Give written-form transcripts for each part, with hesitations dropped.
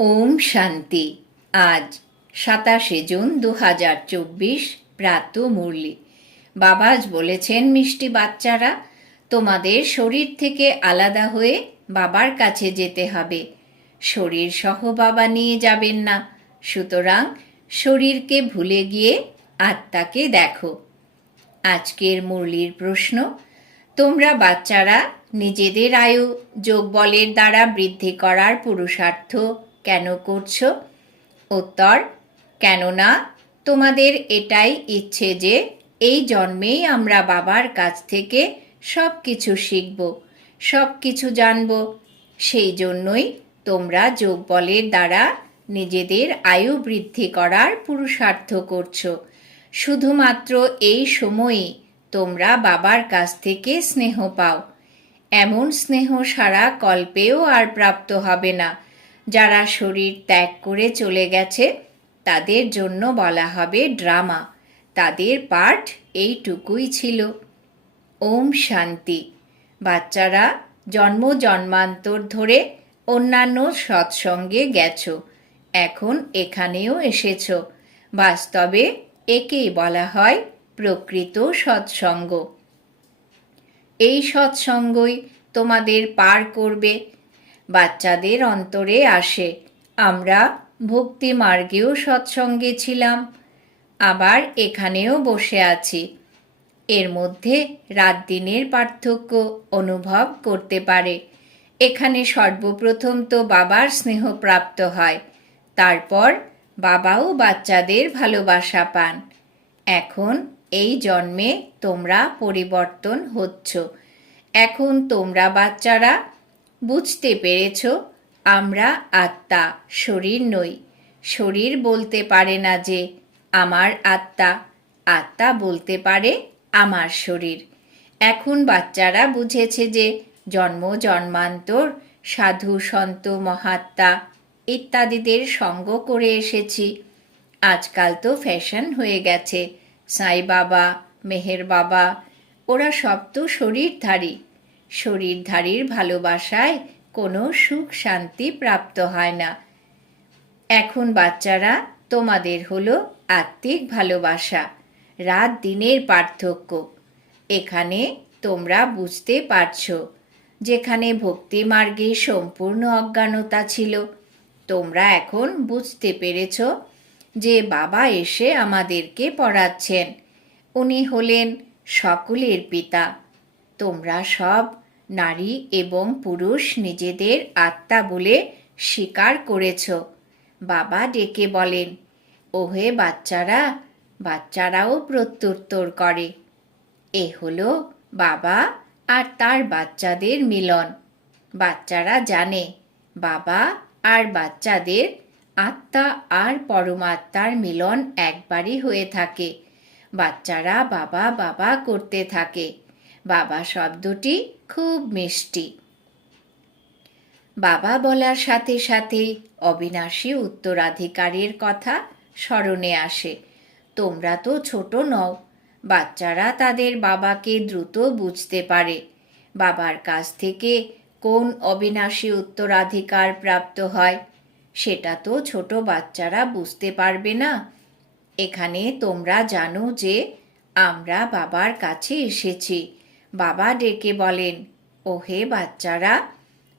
ওম শান্তি। আজ 27 জুন 2024 প্রাতঃ মুরলি। বাবাজ বলেছেন, মিষ্টি বাচ্চারা, তোমাদের শরীর থেকে আলাদা হয়ে বাবার কাছে যেতে হবে। শরীর সহ বাবা নিয়ে যাবেন না, সুতরাং শরীরকে ভুলে গিয়ে আত্মাকে দেখো। আজকের মুরলির প্রশ্ন, তোমরা বাচ্চারা নিজেদের আয়ু যোগ বলের দ্বারা বৃদ্ধি করার পুরুষার্থ কেন করছো? উত্তর, কেননা তোমাদের এটাই ইচ্ছে যে এই জন্মেই আমরা বাবার কাছ থেকে সব কিছু শিখব, সব কিছু জানব। সেই জন্যই তোমরা যোগ বলের দ্বারা নিজেদের আয়ু বৃদ্ধি করার পুরুষার্থ করছো। শুধুমাত্র এই সময়ই তোমরা বাবার কাছ থেকে স্নেহ পাও। এমন স্নেহ সারা কল্পেও আর প্রাপ্ত হবে না। যারা শরীর ত্যাগ করে চলে গেছে তাদের জন্য বলা হবে ড্রামা। তাদের পাঠ এইটুকুই ছিল। ওম শান্তি। বাচ্চারা জন্ম জন্মান্তর ধরে অন্যান্য সৎসঙ্গে গেছো, এখন এখানেও এসেছো। বাস্তবে একেই বলা হয় প্রকৃত সৎসঙ্গ। এই সৎসঙ্গই তোমাদের পার করবে। বাচ্চাদের অন্তরে আসে, আমরা ভক্তি মার্গেও সৎসঙ্গে ছিলাম, আবার এখানেও বসে আছি। এর মধ্যে রাত দিনের পার্থক্য অনুভব করতে পারে। এখানে সর্বপ্রথম তো বাবার স্নেহ প্রাপ্ত হয়, তারপর বাবাও বাচ্চাদের ভালোবাসা পান। এখন এই জন্মে তোমরা পরিবর্তন হচ্ছ। এখন তোমরা বাচ্চারা বুঝতে পেরেছ, আমরা আত্মা, শরীর নই। শরীর বলতে পারে না যে আমার আত্মা, আত্মা বলতে পারে আমার শরীর। এখন বাচ্চারা বুঝেছে যে জন্ম জন্মান্তর সাধু সন্ত মহাত্মা ইত্যাদিদের সঙ্গ করে এসেছি। আজকাল তো ফ্যাশন হয়ে গেছে, সাই বাবা, মেহের বাবা, ওরা সব তো শরীরধারী। শরীরধারীর ভালোবাসায় কোনো সুখ শান্তি প্রাপ্ত হয় না। এখন বাচ্চারা তোমাদের হলো আত্মিক ভালোবাসা, রাত দিনের পার্থক্য। এখানে তোমরা বুঝতে পারছো। যেখানে ভক্তি মার্গে সম্পূর্ণ অজ্ঞানতা ছিল, তোমরা এখন বুঝতে পেরেছ যে বাবা এসে আমাদেরকে পড়াচ্ছেন। উনি হলেন সকলের পিতা। তোমরা সব নারী এবং পুরুষ নিজেদের আত্মা বলে স্বীকার করেছ। বাবা ডেকে বলেন, ওহে বাচ্চারা। বাচ্চারাও প্রত্যুত্তর করে। এ হলো বাবা আর তার বাচ্চাদের মিলন। বাচ্চারা জানে বাবা আর বাচ্চাদের আত্মা আর পরমাত্মার মিলন একবারই হয়ে থাকে। বাচ্চারা বাবা বাবা করতে থাকে। বাবা শব্দটি খুব মিষ্টি। বাবা বলার সাথে সাথে অবিনাশী উত্তরাধিকারীর কথা স্মরণে আসে। তোমরা তো ছোট নও। বাচ্চারা তাদের বাবাকে দ্রুত বুঝতে পারে। বাবার কাছ থেকে কোন অবিনাশী উত্তরাধিকার প্রাপ্ত হয় সেটা তো ছোট বাচ্চারা বুঝতে পারবে না। এখানে তোমরা জানো যে আমরা বাবার কাছে এসেছি। বাবা ডেকে বলেন, ওহে বাচ্চারা।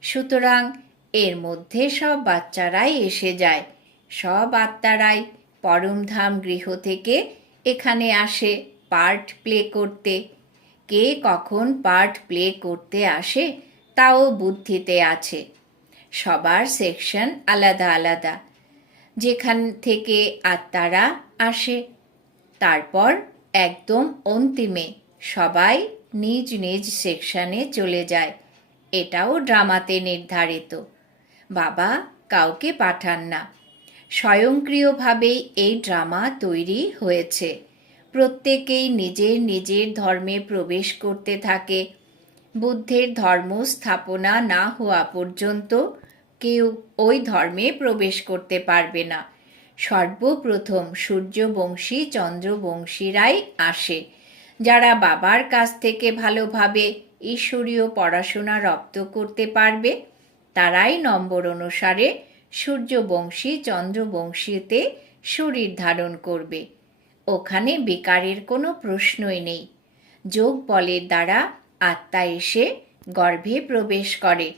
সুতরাং এর মধ্যে সব বাচ্চারাই এসে যায়। সব আত্মারাই পরমধাম গৃহ থেকে এখানে আসে পার্ট প্লে করতে। কে কখন পার্ট প্লে করতে আসে তাও বুদ্ধিতে আছে। সবার সেকশন আলাদা আলাদা। যেখান থেকে আত্মারা আসে, তারপর একদম অন্তিমে সবাই নিজ নিজ সেকশনে চলে যায়। এটাও ড্রামাতে নির্ধারিত। বাবা কাউকে পাঠান না, স্বয়ংক্রিয়ভাবেই এই ড্রামা তৈরি হয়েছে। প্রত্যেকেই নিজের নিজের ধর্মে প্রবেশ করতে থাকে। বুদ্ধের ধর্ম স্থাপনা না হওয়া পর্যন্ত কেউ ওই ধর্মে প্রবেশ করতে পারবে না। সর্বপ্রথম সূর্যবংশী চন্দ্রবংশীরাই আসে। যারা বাবার কাছ থেকে ভালোভাবে ঈশ্বরীয় পড়াশোনা রপ্ত করতে পারবে তারাই নম্বর অনুসারে সূর্যবংশী চন্দ্রবংশীতে শরীর ধারণ করবে। ওখানে বিকারের কোনো প্রশ্নই নেই। যোগ বলের দ্বারা আত্মা এসে গর্ভে প্রবেশ করে।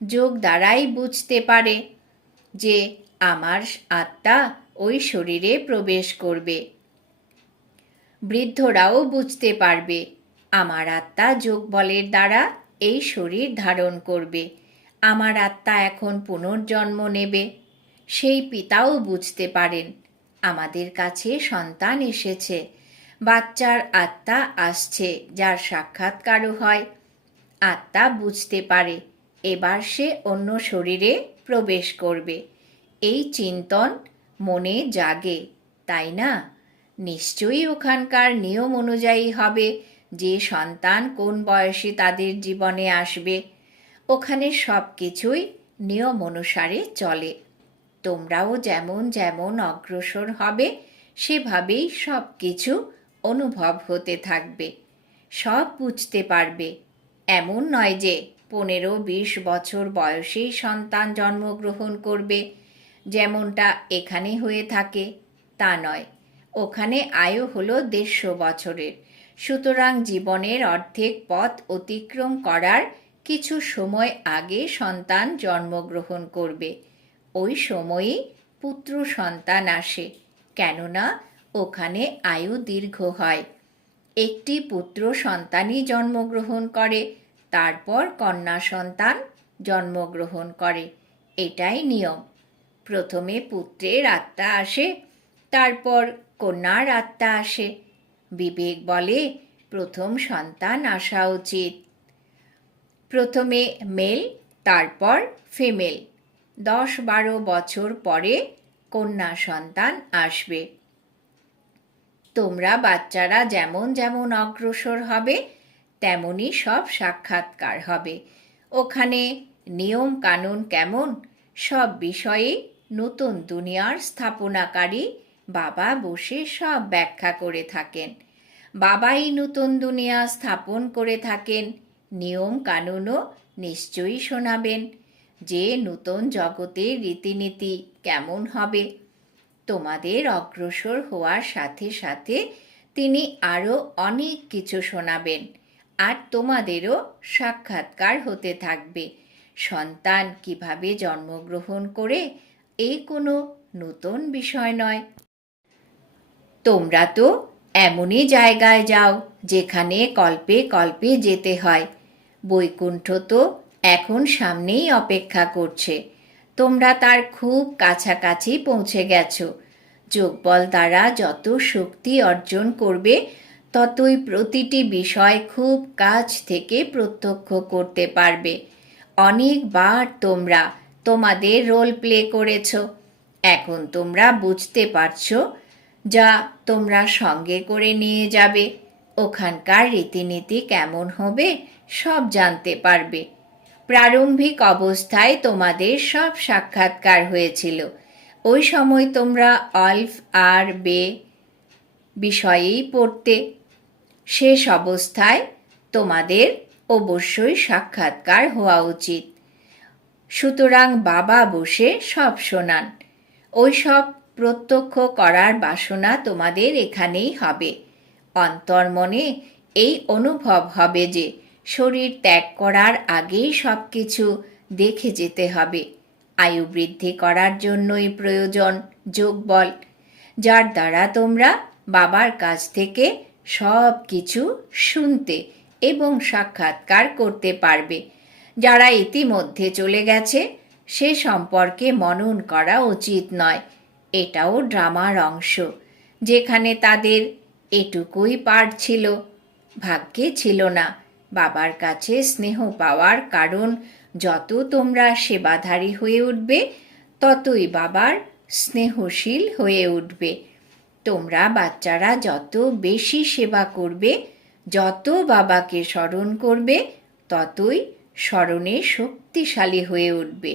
যোগ দ্বারাই বুঝতে পারে যে আমার আত্মা ওই শরীরে প্রবেশ করবে। বৃদ্ধরাও বুঝতে পারবে আমার আত্মা যোগ বলের দ্বারা এই শরীর ধারণ করবে। আমার আত্মা এখন পুনর্জন্ম নেবে। সেই পিতাও বুঝতে পারেন আমাদের কাছে সন্তান এসেছে, বাচ্চার আত্মা আসছে, যার সাক্ষাৎকারও হয়। আত্মা বুঝতে পারে এবার সে অন্য শরীরে প্রবেশ করবে। এই চিন্তন মনে জাগে, তাই না? নিশ্চয়ই ওখানকার নিয়ম অনুযায়ী হবে যে সন্তান কোন বয়সে তাদের জীবনে আসবে। ওখানে সব কিছুই নিয়ম অনুসারে চলে। তোমরাও যেমন যেমন অগ্রসর হবে সেভাবেই সব কিছু অনুভব হতে থাকবে। সব বুঝতে পারবে। এমন নয় যে 15-20 বছর বয়সেই সন্তান জন্মগ্রহণ করবে, যেমনটা এখানে হয়ে থাকে, তা নয়। ওখানে আয়ু হলো 150 বছরের। সুতরাং জীবনের অর্ধেক পথ অতিক্রম করার কিছু সময় আগে সন্তান জন্মগ্রহণ করবে। ওই সময়ই পুত্র সন্তান আসে, কেননা ওখানে আয়ু দীর্ঘ হয়। একটি পুত্র সন্তানই জন্মগ্রহণ করে, তারপর কন্যা সন্তান জন্মগ্রহণ করে। এটাই নিয়ম। প্রথমে পুত্রের আত্মা আসে, তারপর কন্যার আত্মা আসে। বিবেক বলে প্রথম সন্তান আসা উচিত। প্রথমে মেল, তারপর ফিমেল। 10-12 বছর পরে কন্যা সন্তান আসবে। তোমরা বাচ্চারা যেমন যেমন অগ্রসর হবে তেমনই সব সাক্ষাৎকার হবে। ওখানে নিয়ম কানুন কেমন, সব বিষয়ে নতুন দুনিয়ার স্থাপনাকারী বাবা বসে সব ব্যাখ্যা করে থাকেন। বাবাই নতুন দুনিয়া স্থাপন করে থাকেন। নিয়ম কানুনও নিশ্চয়ই শোনাবেন যে নতুন জগতের রীতিনীতি কেমন হবে। তোমাদের অগ্রসর হওয়ার সাথে সাথে তিনি আরও অনেক কিছু শোনাবেন, আর তোমাদেরও সাক্ষাৎকার হতে থাকবে। সন্তান কিভাবে জন্মগ্রহণ করে এই কোনো নতুন বিষয় নয়। তোমরা তো এমনই জায়গায় যাও যেখানে কল্পে কল্পে যেতে হয়। বৈকুণ্ঠ তো এখন সামনেই অপেক্ষা করছে। তোমরা তার খুব কাছাকাছি পৌঁছে গেছো। যোগবল দ্বারা যত শক্তি অর্জন করবে ততই প্রতিটি বিষয় খুব কাছ থেকে প্রত্যক্ষ করতে পারবে। অনেকবার তোমরা তোমাদের রোল প্লে করেছো। এখন তোমরা বুঝতে পারছো, যা তোমরা সঙ্গে করে নিয়ে যাবে। ওখানকার রীতিনীতি কেমন হবে সব জানতে পারবে। প্রারম্ভিক অবস্থায় তোমাদের সব সাক্ষাৎকার হয়েছিল। ওই সময় তোমরা অল্ফ আর বে বিষয়েই পড়তে। শেষ অবস্থায় তোমাদের অবশ্যই সাক্ষাৎকার হওয়া উচিত। সুতরাং বাবা বসে সব শোনান। ওই সব প্রত্যক্ষ করার বাসনা তোমাদের এখানেই হবে। অন্তর্মনে এই অনুভব হবে যে শরীর ত্যাগ করার আগেই সব কিছু দেখে যেতে হবে। আয়ু বৃদ্ধি করার জন্যই প্রয়োজন যোগবল, যার দ্বারা তোমরা বাবার কাছ থেকে সব কিছু শুনতে এবং সাক্ষাৎকার করতে পারবে। যারা ইতিমধ্যে চলে গেছে সে সম্পর্কে মনন করা উচিত নয়। এটাও ড্রামার অংশ, যেখানে তাদের এটুকুই পাঠ ছিল। ভাগ্যে ছিল না। বাবার কাছে স্নেহ পাওয়ার কারণ যত তোমরা সেবাধারী হয়ে উঠবে ততই বাবার স্নেহশীল হয়ে উঠবে। তোমরা বাচ্চারা যত বেশি সেবা করবে, যত বাবাকে স্মরণ করবে, ততই স্মরণে শক্তিশালী হয়ে উঠবে।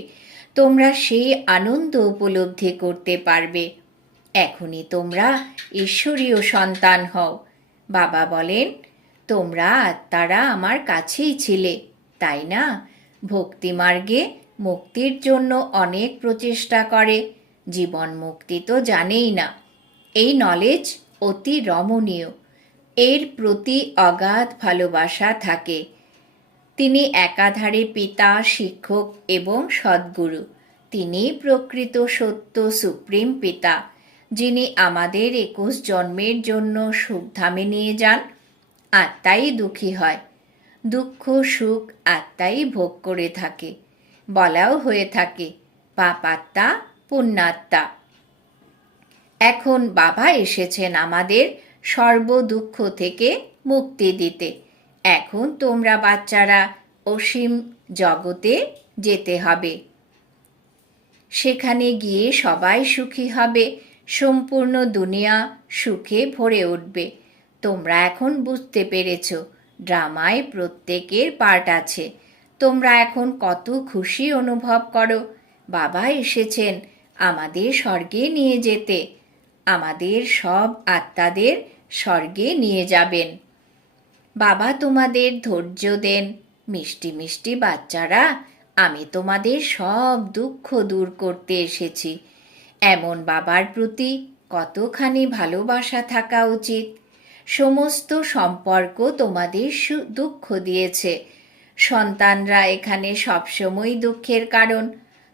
তোমরা সেই আনন্দ উপলব্ধি করতে পারবে। এখনই তোমরা ঈশ্বরীয় সন্তান হও। বাবা বলেন, তোমরা আত্মারা আমার কাছেই ছিলে, তাই না? ভক্তিমার্গে মুক্তির জন্য অনেক প্রচেষ্টা করে, জীবন মুক্তি তো জানেই না। এই নলেজ অতি রমণীয়, এর প্রতি অগাধ ভালোবাসা থাকে। তিনি একাধারে পিতা, শিক্ষক এবং সদ্গুরু। তিনি প্রকৃত সত্য সুপ্রিম পিতা, যিনি আমাদের 21 জন্মের জন্য সুখধামে নিয়ে যান। আত্মাই দুঃখী হয়, দুঃখ সুখ আত্মাই ভোগ করে থাকে। বলাও হয়ে থাকে পাপাত্মা পুণ্যাত্মা। এখন বাবা এসেছেন আমাদের সর্ব দুঃখ থেকে মুক্তি দিতে। এখন তোমরা বাচ্চারা অসীম জগতে যেতে হবে, সেখানে গিয়ে সবাই সুখী হবে, সম্পূর্ণ দুনিয়া সুখে ভরে উঠবে। তোমরা এখন বুঝতে পেরেছ ড্রামায় প্রত্যেকের পার্ট আছে। তোমরা এখন কত খুশি অনুভব করো। বাবা এসেছেন আমাদের স্বর্গে নিয়ে যেতে, আমাদের সব আত্মাদের স্বর্গে নিয়ে যাবেন। বাবা তোমাদের ধৈর্য দেন। মিষ্টি মিষ্টি বাচ্চারা, আমি তোমাদের সব দুঃখ দূর করতে এসেছি। এমন বাবার প্রতি কতখানি ভালোবাসা থাকা উচিত। সমস্ত সম্পর্ক তোমাদের দুঃখ দিয়েছে। সন্তানরা এখানে সবসময় দুঃখের কারণ।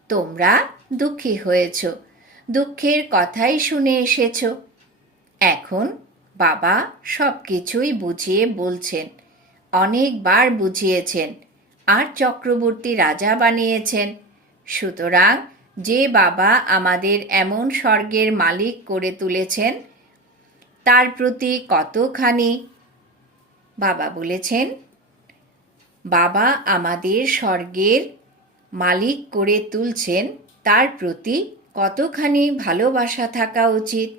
তোমরা দুঃখী হয়েছ, দুঃখের কথাই শুনে এসেছ। এখন বাবা সব কিছুই বুঝিয়ে বলছেন, অনেকবার বুঝিয়েছেন, আর চক্রবর্তী রাজা বানিয়েছেন। সুতরাং যে বাবা আমাদের এমন স্বর্গের মালিক করে তুলেছেন, তার প্রতি কতখানি বাবা বলেছেন, বাবা আমাদের স্বর্গের মালিক করে তুলছেন, তার প্রতি কতখানি ভালোবাসা থাকা উচিত।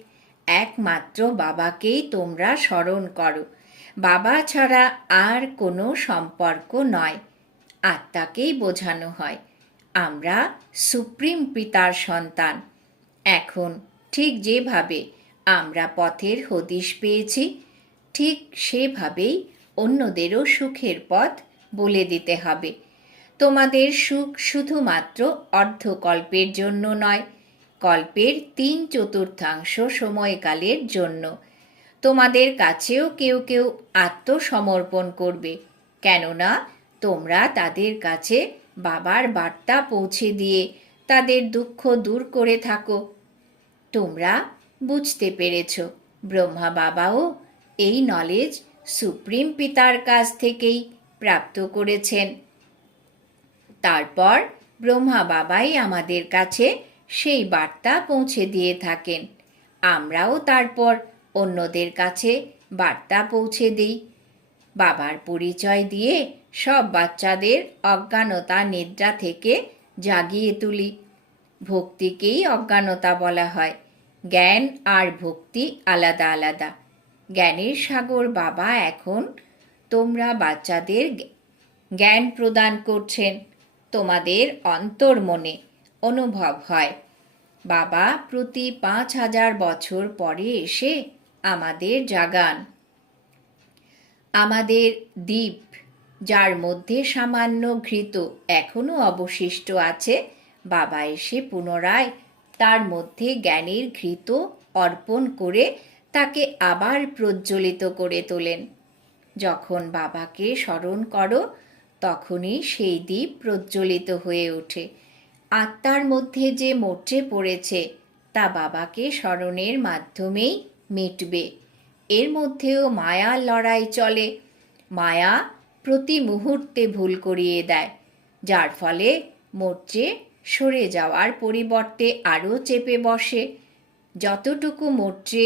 একমাত্র বাবাকেই তোমরা স্মরণ করো। বাবা ছাড়া আর কোনো সম্পর্ক নয়। আত্মাকেই বোঝানো হয় আমরা সুপ্রিম পিতার সন্তান। এখন ঠিক যেভাবে আমরা পথের হদিশ পেয়েছি, ঠিক সেভাবেই অন্যদেরও সুখের পথ বলে দিতে হবে। তোমাদের সুখ শুধুমাত্র অর্ধকল্পের জন্য নয়, কল্পের 3/4 সময়কালের জন্য। তোমাদের কাছেও কেউ কেউ আত্মসমর্পণ করবে, কেননা তোমরা তাদের কাছে বাবার বার্তা পৌঁছে দিয়ে তাদের দুঃখ দূর করে থাকো। তোমরা বুঝতে পেরেছ ব্রহ্মা বাবাও এই নলেজ সুপ্রিম পিতার কাছ থেকেই প্রাপ্ত করেছেন। তারপর ব্রহ্মা বাবাই আমাদের কাছে সেই বার্তা পৌঁছে দিয়ে থাকেন। আমরাও তারপর অন্যদের কাছে বার্তা পৌঁছে দিই। বাবার পরিচয় দিয়ে সব বাচ্চাদের অজ্ঞানতা নিদ্রা থেকে জাগিয়ে তুলি। ভক্তিকেই অজ্ঞানতা বলা হয়। জ্ঞান আর ভক্তি আলাদা আলাদা। জ্ঞানের সাগর বাবা এখন তোমরা বাচ্চাদের জ্ঞান প্রদান করছেন। তোমাদের অন্তর্মনে অনুভব হয় বাবা প্রতি 5000 বছর পরে এসে আমাদের জাগান। আমাদের দ্বীপ, যার মধ্যে সামান্য ঘৃত এখনো অবশিষ্ট আছে, বাবা এসে পুনরায় তার মধ্যে জ্ঞানের ঘৃত অর্পণ করে তাকে আবার প্রজ্বলিত করে তোলেন। যখন বাবাকে স্মরণ করো, তখনই সেই দ্বীপ প্রজ্বলিত হয়ে ওঠে। আত্মার মধ্যে যে মরচে পড়েছে, তা বাবাকে স্মরণের মাধ্যমেই মিটবে। এর মধ্যেও মায়ার লড়াই চলে। মায়া প্রতি মুহূর্তে ভুল করিয়ে দেয়, যার ফলে মরচে সরে যাওয়ার পরিবর্তে আরও চেপে বসে। যতটুকু মরচে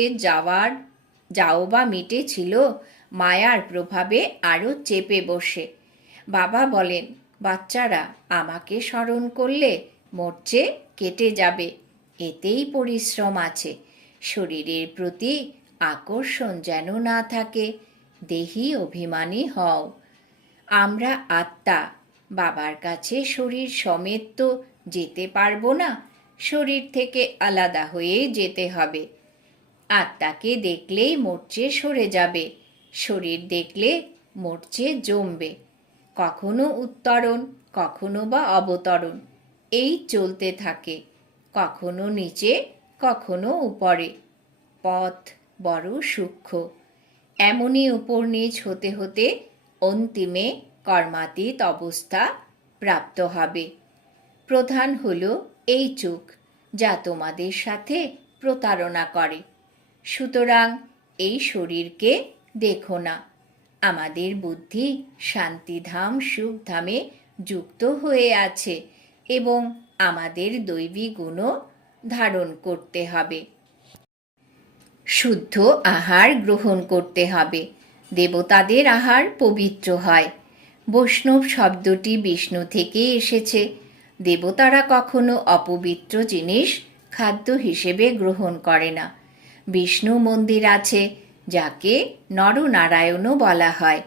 যাও বা মিটেছিল, মায়ার প্রভাবে আরও চেপে বসে। বাবা বলেন, বাচ্চারা আমাকে স্মরণ করলে মরচে কেটে যাবে, এতেই পরিশ্রম আছে। শরীরের প্রতি আকর্ষণ যেন না থাকে, দেহি অভিমানী হও। আমরা আত্মা, বাবার কাছে শরীর সমেত তো যেতে পারবো না, শরীর থেকে আলাদা হয়ে যেতে হবে। আত্মাকে দেখলেই মরচে সরে যাবে, শরীর দেখলে মরচে জমবে। কখনো উত্তরণ, কখনো বা অবতরণ, এই চলতে থাকে, কখনো নিচে কখনো উপরে। পথ বড় সূক্ষ্ম, এমনই উপর নিচ হতে হতে অন্তিমে কর্মাতীত অবস্থা প্রাপ্ত হবে। প্রধান হলো এই চোখ, যা তোমাদের সাথে প্রতারণা করে। সুতরাং এই শরীরকে দেখো না। আমাদের বুদ্ধি শান্তিধাম সুখধামে যুক্ত হয়ে আছে এবং আমাদের দৈবী গুণও ধারণ করতে হবে। শুদ্ধ আহার গ্রহণ করতে হবে। দেবতাদের আহার পবিত্র হয়। বৈষ্ণব শব্দটি বিষ্ণু থেকে এসেছে। দেবতারা কখনো অপবিত্র জিনিস খাদ্য হিসেবে গ্রহণ করে না। বিষ্ণু মন্দির আছে, যাকে নরনারায়ণও বলা হয়।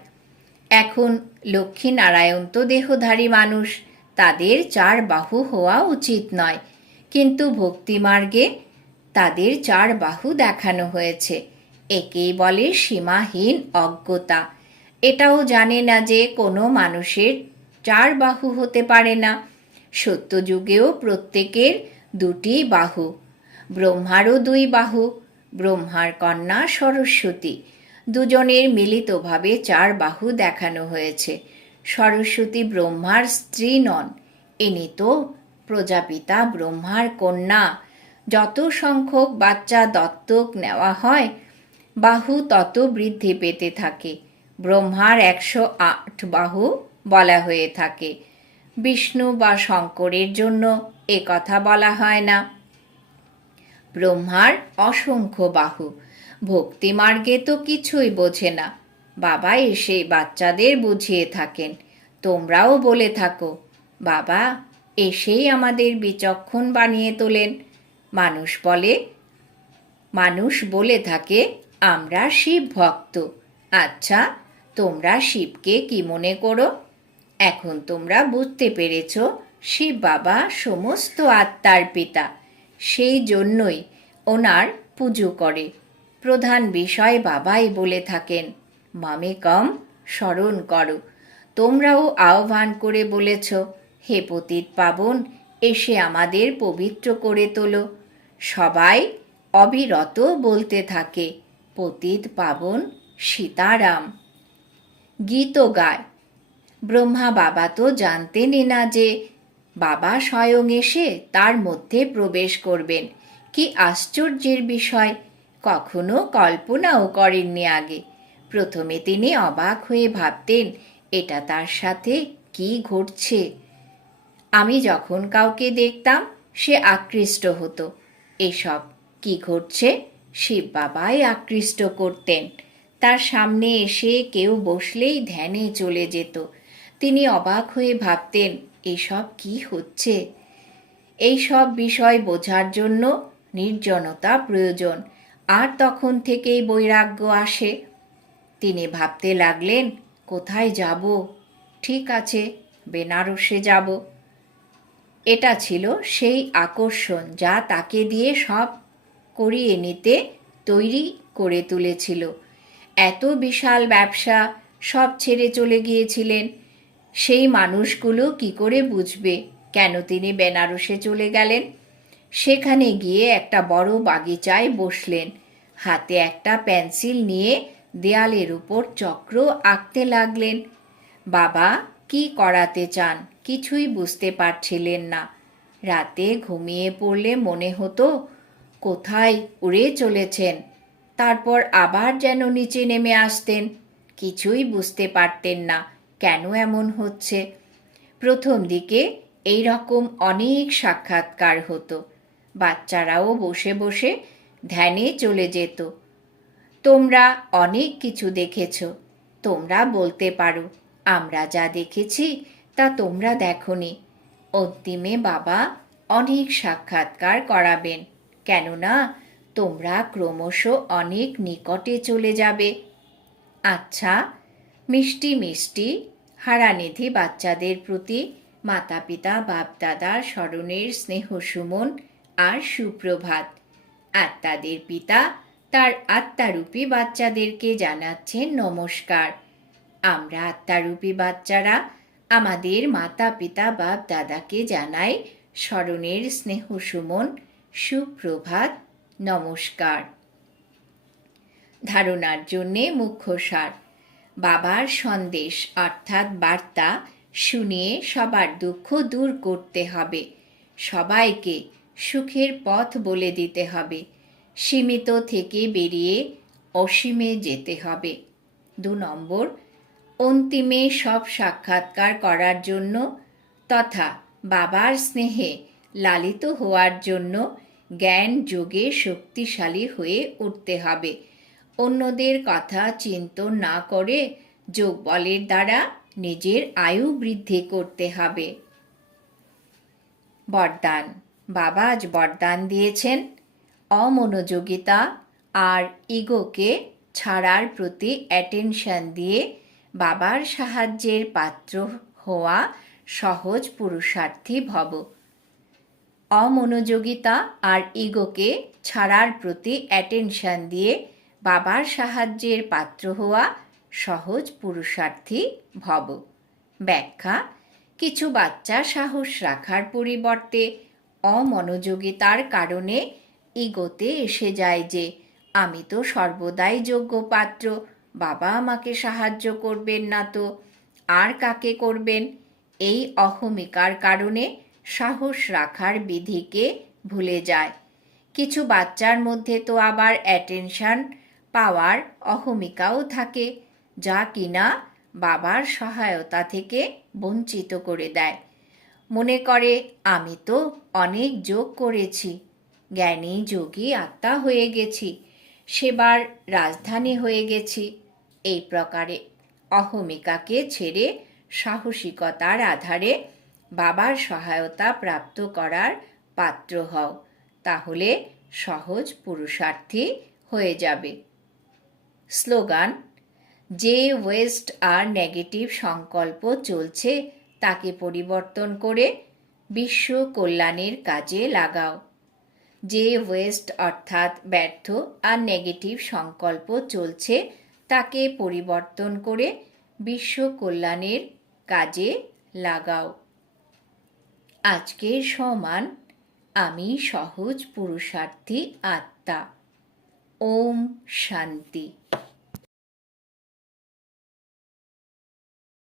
এখন লক্ষ্মীনারায়ণ তো দেহধারী মানুষ, তাদের 4 বাহু হওয়া উচিত নয়, কিন্তু ভক্তিমার্গে তাদের 4 বাহু দেখানো হয়েছে। একেই বলে সীমাহীন অজ্ঞতা। এটাও জানে না যে কোনো মানুষের 4 বাহু হতে পারে না। সত্যযুগেও প্রত্যেকের 2টি বাহু। ব্রহ্মারও 2 বাহু। ব্রহ্মার কন্যা সরস্বতী, দুজনের মিলিতভাবে 4 বাহু দেখানো হয়েছে। সরস্বতী ব্রহ্মার স্ত্রী নন, ইনি তো প্রজাপিতা ব্রহ্মার কন্যা। যত সংখ্যক বাচ্চা দত্তক নেওয়া হয়, বাহু তত বৃদ্ধি পেতে থাকে। ব্রহ্মার 108 বাহু বলা হয়ে থাকে। বিষ্ণু বা শঙ্করের জন্য এ কথা বলা হয় না। ব্রহ্মার অসংখ্য বাহু। ভক্তিমার্গে তো কিছুই বোঝে না। বাবা এসে বাচ্চাদের বুঝিয়ে থাকেন। তোমরাও বলে থাকো, বাবা এসেই আমাদের বিচক্ষণ বানিয়ে তোলেন। মানুষ বলে থাকে, আমরা শিব ভক্ত। আচ্ছা, তোমরা শিবকে কি মনে করো? এখন তোমরা বুঝতে পেরেছ, শিব বাবা সমস্ত আত্মার পিতা। সেই জন্যই ওনার পুজো করে। প্রধান বিষয় বাবাই বলে থাকেন, মামেকম স্মরণ করো। তোমরাও আহ্বান করে বলেছ, হে পতিত পাবন, এসে আমাদের পবিত্র করে তোলো। সবাই অবিরত বলতে থাকে, পতিত পাবন সীতারাম। গীতও গায়। ব্রহ্মা বাবা তো জানতেনই না যে বাবা স্বয়ং এসে তার মধ্যে প্রবেশ করবেন। কি আশ্চর্যের বিষয়! কখনো কল্পনাও করেননি আগে। প্রথমে তিনি অবাক হয়ে ভাবতেন, এটা তার সাথে কি ঘটছে। আমি যখন কাউকে দেখতাম, সে আকৃষ্ট হতো। এসব কি ঘটছে? শিব বাবাই আকৃষ্ট করতেন। তার সামনে এসে কেউ বসলেই ধ্যানে চলে যেত। তিনি অবাক হয়ে ভাবতেন, এসব কি হচ্ছে। এই সব বিষয় বোঝার জন্য নির্জনতা প্রয়োজন, আর তখন থেকেই বৈরাগ্য আসে। তিনি ভাবতে লাগলেন, কোথায় যাব? ঠিক আছে, বেনারসে যাব। এটা ছিল সেই আকর্ষণ যা তাকে দিয়ে সব করিয়ে নিতে তৈরি করে তুলেছিল। এত বিশাল ব্যবসা, সব ছেড়ে চলে গিয়েছিলেন। সেই মানুষগুলো কি করে বুঝবে কেন তিনি বেনারসে চলে গেলেন? সেখানে গিয়ে একটা বড় বাগিচায় বসলেন। হাতে একটা পেন্সিল নিয়ে দেয়ালের উপর চক্র আঁকতে লাগলেন। বাবা কি করাতে চান কিছুই বুঝতে পারছিলেন না। রাতে ঘুমিয়ে পড়লে মনে হতো কোথায় উড়ে চলেছেন, তারপর আবার যেন নিচে নেমে আসতেন। কিছুই বুঝতে পারতেন না কেন এমন হচ্ছে। প্রথম দিকে এই রকম অনেক সাক্ষাৎকার হতো। বাচ্চারাও বসে বসে ধ্যানে চলে যেত। তোমরা অনেক কিছু দেখেছ, তোমরা বলতে পারো, আমরা যা দেখেছি তা তোমরা দেখোনি। অন্তিমে বাবা অনেক সাক্ষাৎকার করাবেন, কেননা তোমরা ক্রমশ অনেক নিকটে চলে যাবে। আচ্ছা, মিষ্টি মিষ্টি হারানিধি বাচ্চাদের প্রতি মাতা পিতা বাপ দাদার স্মরণের স্নেহ সুমন আর সুপ্রভাত। আত্মাদের পিতা তার আত্মারূপী বাচ্চাদেরকে জানাচ্ছেন নমস্কার। আমরা আত্মারূপী বাচ্চারা আমাদের মাতা পিতা বাপ দাদাকে জানাই স্মরণের স্নেহ সুমন, সুপ্রভাত, নমস্কার। ধারণার জন্যে মুখ্য সার। বাবার সন্দেশ অর্থাৎ বার্তা শুনিয়ে সবার দুঃখ দূর করতে হবে, সবাইকে সুখের পথ বলে দিতে হবে, সীমিত থেকে বেরিয়ে অসীমে যেতে হবে। 2 নম্বর, অন্তিমে সব সাক্ষাৎকার করার জন্য তথা বাবার স্নেহে লালিত হওয়ার জন্য জ্ঞান যোগে শক্তিশালী হয়ে উঠতে হবে। অন্যদের কথা চিন্তন না করে যোগ বলের দ্বারা নিজের আয়ু বৃদ্ধি করতে হবে। বরদান। বাবা আজ বরদান দিয়েছেন অমনোযোগিতা আর ইগোকে ছাড়ার প্রতি অ্যাটেনশন দিয়ে বাবার সাহায্যের পাত্র হওয়া সহজ পুরুষার্থী ভব। অমনোযোগিতা আর ইগোকে ছাড়ার প্রতি অ্যাটেনশন দিয়ে বাবার সাহায্যের পাত্র হওয়া সহজ পুরুষার্থী ভব। ব্যাখ্যা: কিছু বাচ্চা সাহস রাখার পরিবর্তে অমনোযোগিতার কারণে ইগোতে এসে যায় যে আমি তো সর্বদাই যোগ্য পাত্র, বাবা আমাকে সাহায্য করবেন না তো আর কাকে করবেন। এই অহমিকার কারণে সাহস রাখার বিধিকে ভুলে যায়। কিছু বাচ্চার মধ্যে তো আবার অ্যাটেনশন পাওয়ার অহমিকাও থাকে, যা কিনা বাবার সহায়তা থেকে বঞ্চিত করে দেয়। মনে করে আমি তো অনেক যোগ করেছি, জ্ঞানী যোগী আত্মা হয়ে গেছি, সেবার রাজধানী হয়ে গেছি। এই প্রকারে অহমিকাকে ছেড়ে সাহসিকতার আধারে বাবার সহায়তা প্রাপ্ত করার পাত্র হও, তাহলে সহজ পুরুষার্থী হয়ে যাবে। স্লোগান: যে ওয়েস্ট আর নেগেটিভ সংকল্প চলছে তাকে পরিবর্তন করে বিশ্ব কল্যাণের কাজে লাগাও। যে ওয়েস্ট অর্থাৎ ব্যর্থ আর নেগেটিভ সংকল্প চলছে তাকে পরিবর্তন করে বিশ্ব কল্যাণের কাজে লাগাও। আজকের সমান আমি সহজ পুরুষার্থী আত্মা। ওম শান্তি।